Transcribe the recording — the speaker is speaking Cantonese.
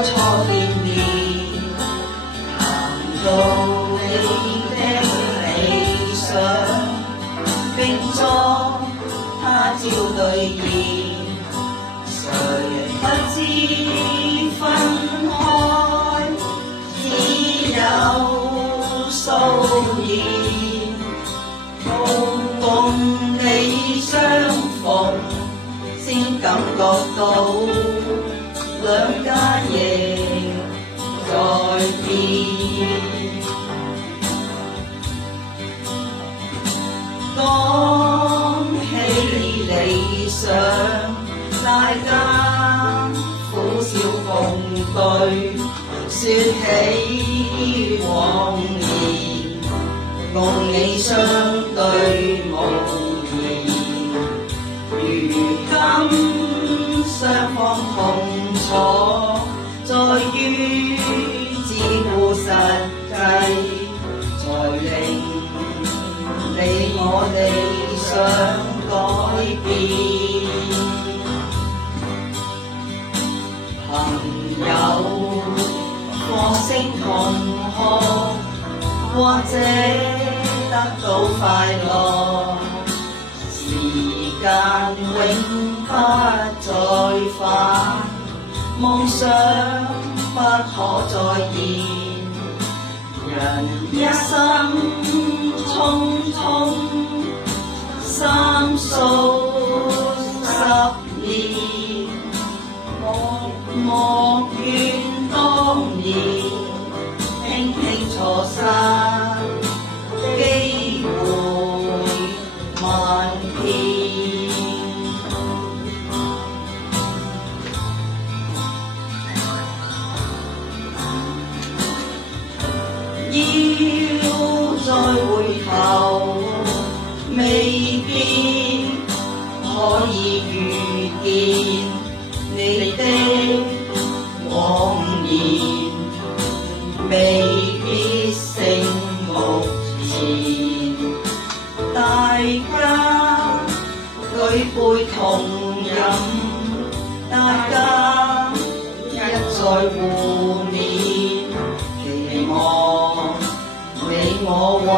初見面，行到你的理想，並作他朝兌現，誰不知分開，只有騷擾。共你相逢，先感覺到兩間亦在變。講起理想，大家苦笑共對，說起往年。共你相對無言，如今雙方痛楚，在於自顧實際，才令你我理想改變。朋友，放聲同學，或者得到快樂，時間永不再返，夢想不可再現。人一生匆匆，三數10年，莫怨當年輕輕錯失。機會萬遍，要再回頭，未必可以遇見你的往年，未必勝目前，大家舉杯同飲，大家一再互勉，期望你我運